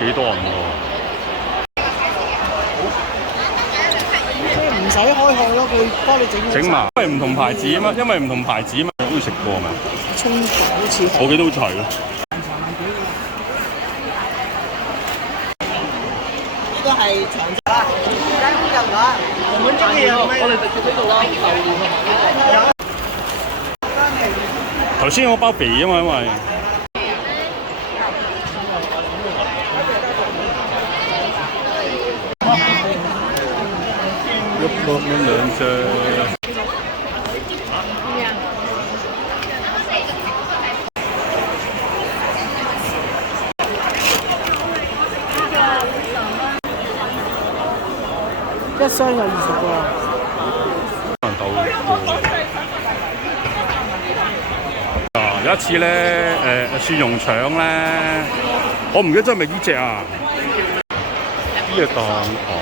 幾多人喎？即係唔使開殼咯，佢幫你整埋，因為唔同牌子啊嘛，因為唔同牌子啊嘛，都食過嘛。葱頭好似我記得好齊咯。呢個係長洲啦，而家好入啦，我們中意有咩？我哋直接呢度啦，榴蓮頭先嗰包肥啊嘛，因為100蚊兩隻。一箱有20個。有一次咧，蒜蓉腸咧，我唔記得咗係咪呢隻啊？呢個檔哦，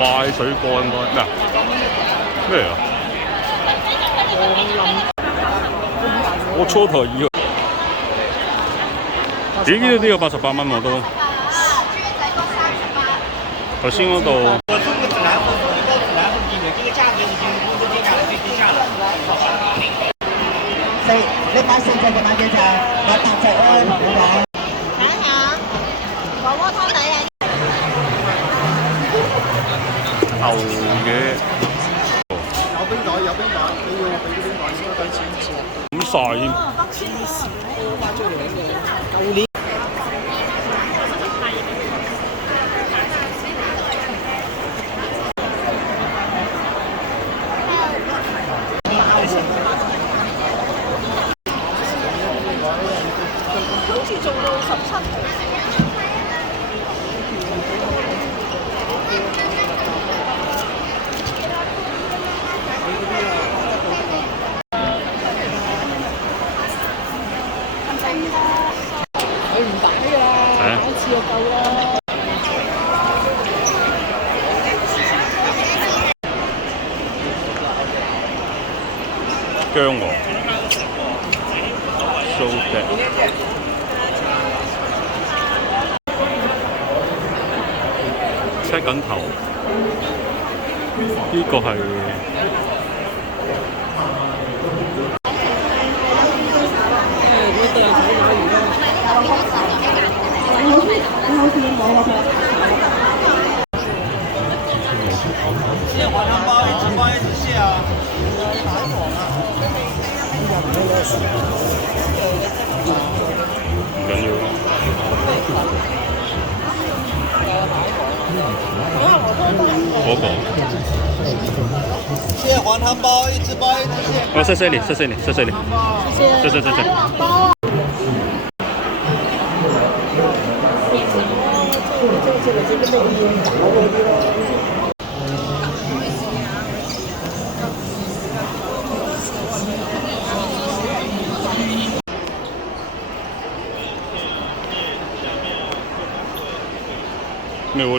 壞水果應該咩啊？我初頭以為。咦？呢個88蚊我都。頭先嗰度。我送個指南，我送一個指南，後面這個價格已經是最價的最低價了。你買4隻嘅買幾隻？買8隻啦，唔好講。睇下，火鍋湯底啊！牛嘅。有冰袋，有冰袋，你要俾啲冰袋先，俾錢先。咁曬添。黐線，都發出嚟嘅。舊年。好似做到17號。佢唔抵㗎啦，打一次就夠啦。姜黃、蘇劇、車緊頭，呢個係蟹黄汤包一只包一只蟹啊！唔緊要。嗰個。蟹黄汤包一只包一只蟹。哦，謝謝你，謝謝你，謝謝你，謝謝謝謝。咩？我